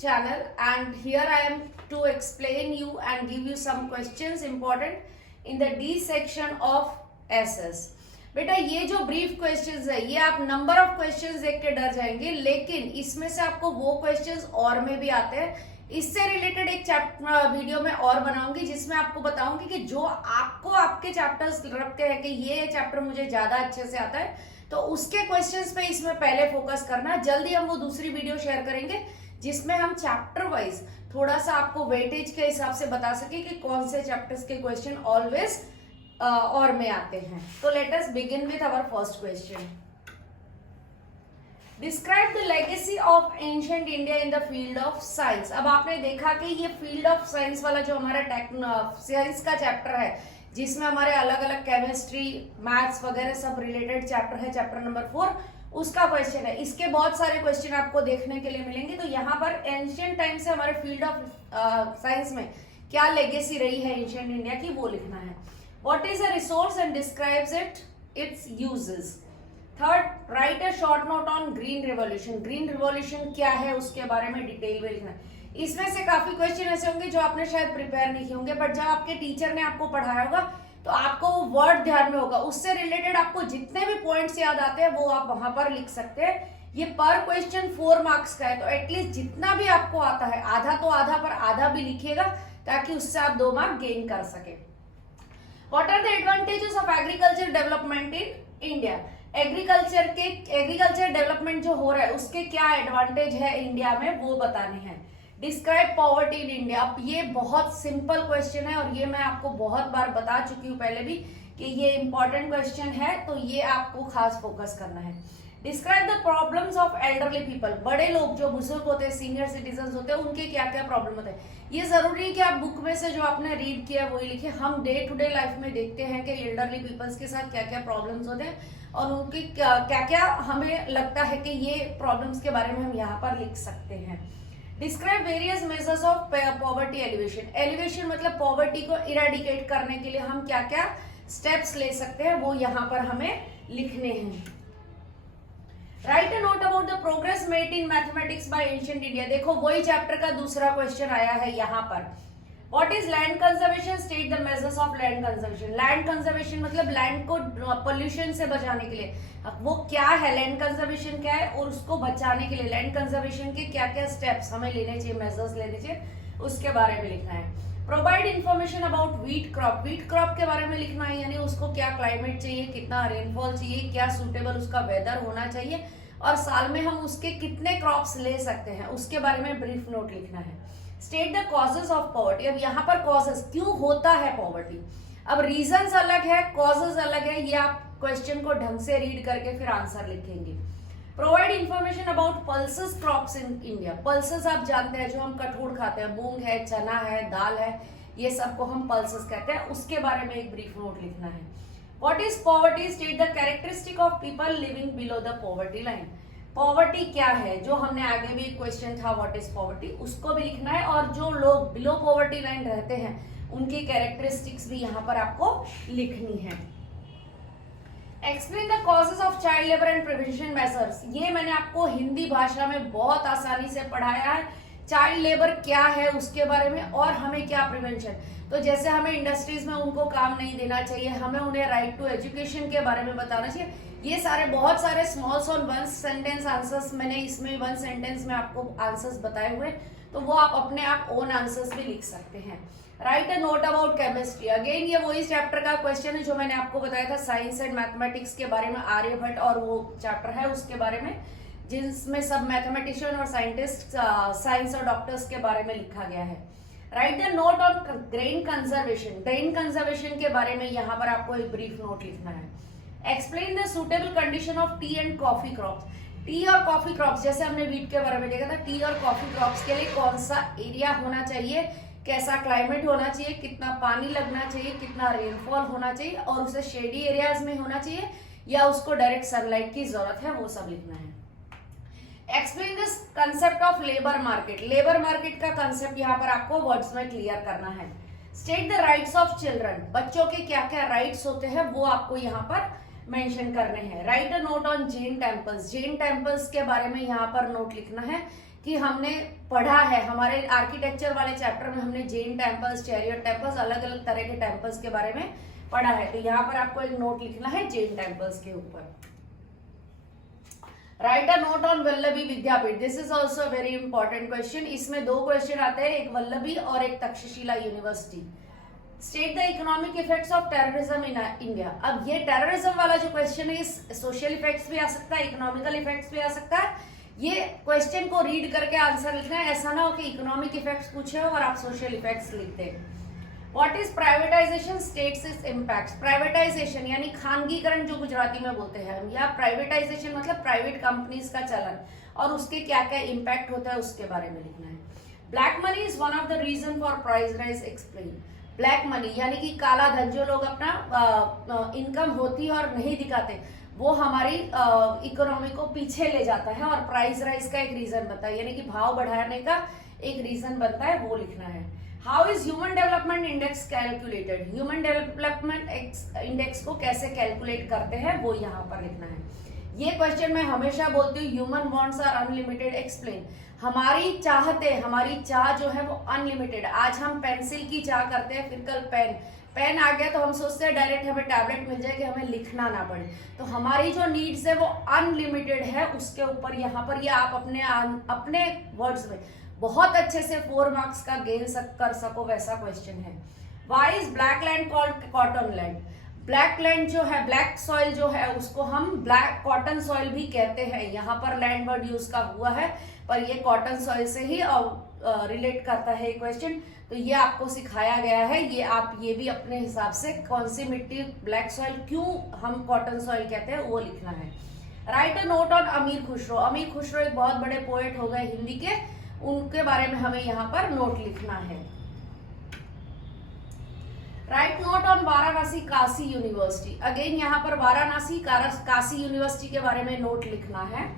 channel, and here I am to explain you and give you some questions important in the D section of SS. बेटा ये जो brief questions है ये आप number of questions देख के डर जाएंगे, लेकिन इसमें से आपको वो क्वेश्चंस और में भी आते हैं। इससे रिलेटेड एक वीडियो में और बनाऊंगी जिसमें आपको बताऊंगी कि जो आपको आपके चैप्टर्स लगते हैं कि ये चैप्टर मुझे ज्यादा अच्छे से आता है तो उसके क्वेश्चंस पे इसमें पहले फोकस करना। जल्दी हम वो दूसरी वीडियो शेयर करेंगे जिसमें हम चैप्टर वाइज थोड़ा सा आपको वेटेज के हिसाब से बता सके कि कौन से चैप्टर्स के क्वेश्चन ऑलवेज और में आते हैं। तो let us begin with our first question. Describe the legacy of ancient India in the field of science. अब आपने देखा कि ये फील्ड ऑफ साइंस वाला जो हमारा साइंस का चैप्टर है जिसमें हमारे अलग अलग केमिस्ट्री, मैथ्स वगैरह सब रिलेटेड चैप्टर है, चैप्टर नंबर 4 उसका क्वेश्चन है। इसके बहुत सारे क्वेश्चन आपको देखने के लिए मिलेंगे। तो यहाँ पर एंशिएंट टाइम से हमारे फील्ड ऑफ साइंस में क्या लेगेसी रही है एंशिएंट इंडिया की वो लिखना है। What is a resource and describes it's uses. Third, right a short note on green revolution. Green revolution क्या है उसके बारे में डिटेल में लिखना है। इसमें से काफी क्वेश्चन ऐसे होंगे जो आपने शायद प्रिपेयर नहीं किए होंगे, बट जब आपके टीचर ने आपको पढ़ाया होगा तो आपको वो वर्ड ध्यान में होगा, उससे रिलेटेड आपको जितने भी पॉइंट्स याद आते हैं वो आप वहां पर लिख सकते हैं। ये पर क्वेश्चन 4 मार्क्स का है, तो एटलीस्ट जितना भी आपको आता है आधा तो आधा पर आधा भी लिखिएगा ताकि उससे आप 2 मार्क गेन कर सके। What are the advantages of agriculture development in India. Agriculture development जो हो रहा है उसके क्या एडवांटेज है इंडिया में वो बताने हैं। Describe poverty in India. अब ये बहुत सिंपल क्वेश्चन है और ये मैं आपको बहुत बार बता चुकी हूँ पहले भी कि ये इंपॉर्टेंट क्वेश्चन है, तो ये आपको खास फोकस करना है। Describe the problems of elderly people. बड़े लोग जो बुजुर्ग होते हैं, सीनियर सिटीजन होते हैं, उनके क्या क्या प्रॉब्लम होते हैं। ये जरूरी है कि आप बुक में से जो आपने रीड किया वही लिखे। हम डे टू डे लाइफ में देखते हैं कि एल्डरली पीपल्स के साथ क्या क्या प्रॉब्लम्स होते हैं और उनकी क्या क्या हमें लगता है कि ये प्रॉब्लम्स के बारे में हम यहाँ पर लिख सकते हैं। Describe various measures of poverty alleviation. Elevation मतलब पॉवर्टी को इरेडिकेट करने के लिए हम क्या क्या स्टेप्स ले सकते हैं वो यहाँ पर हमें लिखने हैं। Right a note about the progress made in mathematics bye ancient India. देखो वही चैप्टर का दूसरा क्वेश्चन आया है यहाँ पर। What is land conservation, state the measures of land conservation. Land conservation मतलब लैंड को पोल्यूशन से बचाने के लिए वो क्या है, लैंड कंजर्वेशन क्या है और उसको बचाने के लिए लैंड कंजर्वेशन के क्या क्या स्टेप्स हमें लेने चाहिए, मेजर्स लेने चाहिए, उसके बारे में लिखना है। Provide information about wheat crop. Wheat crop के बारे में लिखना है, यानी उसको क्या क्लाइमेट चाहिए, कितना रेनफॉल चाहिए, क्या सूटेबल उसका वेदर होना चाहिए और साल में हम उसके कितने क्रॉप्स ले सकते हैं उसके बारे में ब्रीफ नोट लिखना है। State the causes of poverty. अब यहाँ पर कॉजेज क्यों होता है पॉवर्टी, अब रीजंस अलग है, कॉजेज अलग है, ये आप क्वेश्चन को ढंग से रीड करके फिर आंसर लिखेंगे। Provide information about pulses crops in India. Pulses आप जानते हैं जो हम कठोर खाते हैं, मूंग है, चना है, दाल है, ये सबको हम पल्सेस कहते हैं, उसके बारे में एक ब्रीफ नोट लिखना है। What is poverty, state the characteristic of people living below the poverty line. Poverty क्या है, जो हमने आगे भी क्वेश्चन था व्हाट इज पॉवर्टी, उसको भी लिखना है और जो लोग बिलो पॉवर्टी लाइन रहते हैं उनकी कैरेक्टरिस्टिक्स भी यहाँ पर आपको लिखनी है। Explain the causes of child labour and prevention measures. ये मैंने आपको हिंदी भाषा में बहुत आसानी से पढ़ाया है। चाइल्ड लेबर क्या है उसके बारे में और हमें क्या प्रिवेंशन। तो जैसे हमें इंडस्ट्रीज में उनको काम नहीं देना चाहिए, हमें उन्हें राइट टू एजुकेशन के बारे में बताना चाहिए। ये सारे बहुत सारे स्मॉल ऑन 1 सेंटेंस आंसर्स मैंने इसमें 1 सेंटेंस में आपको आंसर्स बताए हुए, तो वो आप अपने आप ओन आंसर्स भी लिख सकते हैं। Right a note about chemistry. Again ये वही चैप्टर का क्वेश्चन है जो मैंने आपको बताया था साइंस एंड मैथमेटिक्स के बारे में, आर्यभट्ट और वो चैप्टर है उसके बारे में जिसमें सब मैथमेटिशियन और साइंटिस्ट, साइंस और डॉक्टर्स के बारे में लिखा गया है। Right the note on grain conservation. Grain conservation के बारे में यहाँ पर आपको एक ब्रीफ नोट लिखना है। Explain the suitable condition of T and coffee crops. T और कॉफी क्रॉप्स जैसे हमने वीट के बारे में देखा था, टी और कॉफी क्रॉप्स के लिए कौन सा एरिया होना चाहिए, कैसा क्लाइमेट होना चाहिए, कितना पानी लगना चाहिए, कितना रेनफॉल होना चाहिए और उसे शेडी एरियाज में होना चाहिए या उसको डायरेक्ट सनलाइट की जरूरत है, वो सब लिखना है। Explain this concept of labour market. Labour market का कंसेप्ट यहाँ पर आपको वर्ड्स में क्लियर करना है। State the rights of children. बच्चों के क्या क्या राइट्स होते हैं वो आपको यहाँ पर मेंशन करने हैं। Right a note on Jain temples. Jain temples के बारे में यहाँ पर नोट लिखना है कि हमने पढ़ा है, हमारे आर्किटेक्चर वाले चैप्टर में हमने जैन टेम्पल्स, चैरियट टेम्पल्स, अलग अलग तरह के टेम्पल्स के बारे में पढ़ा है। तो यहाँ पर आपको एक नोट लिखना है जैन टेम्पल्स के ऊपर। Write a note on Vallabhi Vidyapeeth, this is also very important question. इसमें दो क्वेश्चन आते हैं, एक वल्लभी और एक Takshashila university. State the economic effects of terrorism in India. अब ये टेररिज्म वाला जो क्वेश्चन है, इस सोशल इफेक्ट्स भी आ सकता है, इकोनॉमिकल इफेक्ट्स भी आ सकता है। ये क्वेश्चन को रीड करके आंसर लिखना है, ऐसा ना हो कि इकोनॉमिक इफेक्ट्स पूछे हो और आप सोशल इफेक्ट्स लिखते हैं। What is privatisation, states is impact. Privatisation यानी खानगीकरण जो गुजराती में बोलते हैं, या प्राइवेटाइजेशन मतलब प्राइवेट कंपनीज का चलन और उसके क्या क्या इम्पैक्ट होता है उसके बारे में लिखना है। Black money is one of the reason for price rise, explain. Black money यानी कि काला धन, जो लोग अपना इनकम होती है और नहीं दिखाते, वो हमारी इकोनॉमी को पीछे ले जाता है और प्राइस राइज का एक रीजन बनता है, यानी कि भाव बढ़ाने का एक रीजन बनता है, वो लिखना है। How is human development index calculated, human development index को कैसे कैलकुलेट करते हैं वो यहाँ पर लिखना है। ये क्वेश्चन मैं हमेशा बोलती हूँ, human wants are unlimited, explain. हमारी चाहते, हमारी चाह जो है वो अनलिमिटेड। आज हम पेंसिल की चाह करते हैं, फिर कल पेन आ गया तो हम सोचते हैं डायरेक्ट हमें टैबलेट मिल जाए कि हमें लिखना ना पड़े। तो हमारी जो नीड्स है वो अनलिमिटेड है, उसके ऊपर यहाँ पर ये आप अपने वर्ड्स में बहुत अच्छे से 4 मार्क्स का गेन कर सको, वैसा क्वेश्चन है। Why is black land called cotton land. Black land जो है, ब्लैक सॉइल जो है, उसको हम ब्लैक कॉटन सॉइल भी कहते हैं। यहाँ पर लैंड वर्ड यूज का हुआ है, पर ये कॉटन सॉइल से ही रिलेट करता है क्वेश्चन। तो ये आपको सिखाया गया है, ये आप ये भी अपने हिसाब से कौन सी मिट्टी, ब्लैक सॉइल क्यों हम कॉटन सॉइल कहते हैं वो लिखना है। राइट अ नोट ऑन अमीर खुसरो। अमीर खुसरो एक बहुत बड़े पोएट हो गए हिंदी के, उनके बारे में हमें यहाँ पर नोट लिखना है। Right note on Varanasi Kashi university. Again यहाँ पर वाराणसी काशी यूनिवर्सिटी के बारे में नोट लिखना है।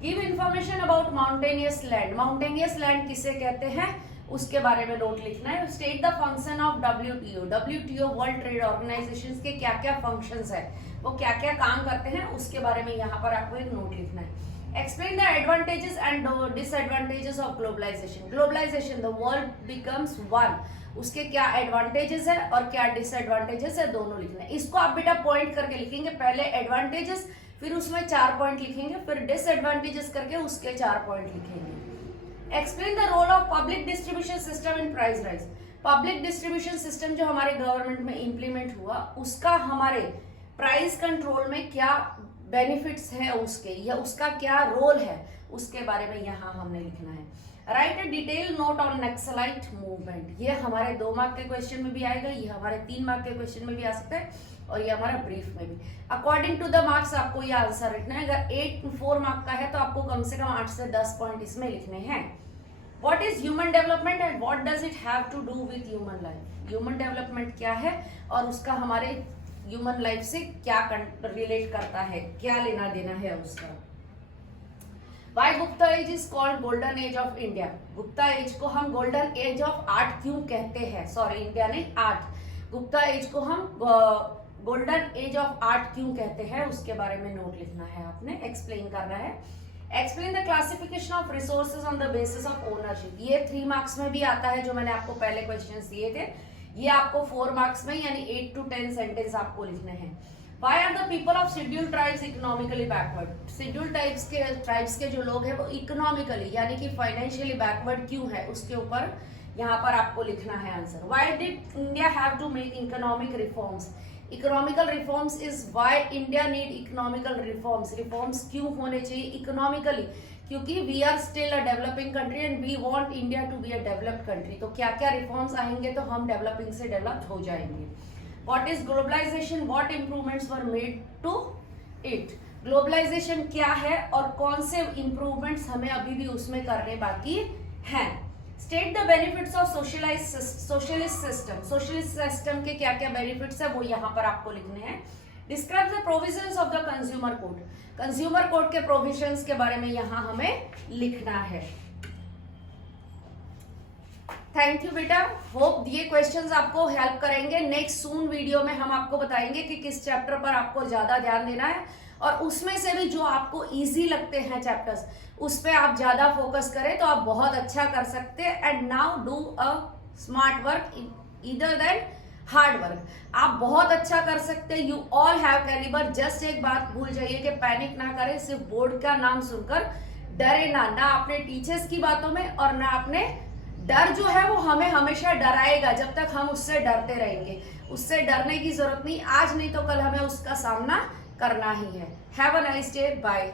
Give information about mountainous land. Mountainous land किसे कहते हैं उसके बारे में नोट लिखना है। State the function of WTO। WTO world trade organisation के क्या क्या फंक्शंस है, वो क्या क्या काम करते हैं, उसके बारे में यहाँ पर आपको एक नोट लिखना है। Explain the advantages and disadvantages of globalisation. Globalisation, the world becomes one, उसके क्या एडवांटेजेस है और क्या डिसएडवांटेजेस है, दोनों लिखना है। इसको आप बेटा पॉइंट करके लिखेंगे, पहले एडवांटेजेस, फिर उसमें 4 पॉइंट लिखेंगे, फिर डिसएडवांटेजेस करके उसके 4 पॉइंट लिखेंगे। Explain the role of public distribution system in price rise. Public distribution system जो हमारे गवर्नमेंट में इंप्लीमेंट हुआ, उसका हमारे प्राइस कंट्रोल में क्या बेनिफिट्स है उसके, या उसका क्या रोल है, उसके बारे में यहाँ हमने लिखना है। Right a detail note on naxalite movement. ये हमारे 2 मार्क के क्वेश्चन में भी आएगा, ये हमारे 3 मार्क के क्वेश्चन में भी आ सकता है, और ये हमारा ब्रीफ में भी। अकॉर्डिंग टू द मार्क्स आपको ये आंसर लिखना है। अगर 4 मार्क का है तो आपको कम से कम 8 से 10 पॉइंट इसमें लिखने हैं। What is human development and what does it have to do with human life. Human development क्या है और उसका हमारे ह्यूमन लाइफ से क्या रिलेट करता है, क्या लेना देना है उसका। Why Gupta age is called golden age of India. Gupta age को हम गोल्डन एज ऑफ आर्ट क्यों कहते हैं, सॉरी इंडिया नहीं आर्ट, गुप्ता एज को हम गोल्डन एज ऑफ आर्ट क्यों कहते हैं उसके बारे में नोट लिखना है, आपने एक्सप्लेन करना है। Explain the classification of resources on the basis of ownership. ये 3 मार्क्स में भी आता है, जो मैंने आपको पहले क्वेश्चन दिए थे। ये आपको 4 मार्क्स में यानी 8 to 10 सेंटेंस आपको लिखने हैं। Why are the people of scheduled tribes economically backward? Scheduled tribes के जो लोग हैं वो इकोनॉमिकली यानी कि फाइनेंशियली बैकवर्ड क्यों है, उसके ऊपर यहाँ पर आपको लिखना है answer. Why did India have to make economic reforms? Economical reforms is why India need economical reforms. Reforms क्यों होने चाहिए इकोनॉमिकली, क्योंकि we are still a developing country and we want India to be a developed country. तो क्या क्या reforms आएंगे तो हम डेवलपिंग से डेवलप्ड हो जाएंगे। What is globalization? What improvements were made to it? Globalisation क्या है और कौन से इंप्रूवमेंट्स हमें अभी भी उसमें करने बाकी हैं। State the benefits of socialist system. Socialist system के क्या क्या बेनिफिट्स है वो यहाँ पर आपको लिखने हैं। Describe the provisions of the consumer code. Consumer code के प्रोविजंस के बारे में यहाँ हमें लिखना है। थैंक यू बेटा। होप ये क्वेश्चंस आपको हेल्प करेंगे। नेक्स्ट सून वीडियो में हम आपको बताएंगे कि किस चैप्टर पर आपको ज्यादा ध्यान देना है, और उसमें से भी जो आपको इजी लगते हैं चैप्टर्स उस पे आप ज्यादा फोकस करें तो आप बहुत अच्छा कर सकते हैं। And now do a smart work either than hard work. आप बहुत अच्छा कर सकते हैं। You all have calibre. जस्ट एक बात भूल जाइए कि पैनिक ना करें, सिर्फ बोर्ड का नाम सुनकर डरे ना अपने टीचर्स की बातों में, और ना अपने डर जो है वो हमें हमेशा डराएगा जब तक हम उससे डरते रहेंगे। उससे डरने की जरूरत नहीं, आज नहीं तो कल हमें उसका सामना करना ही है। Have a nice day, bye.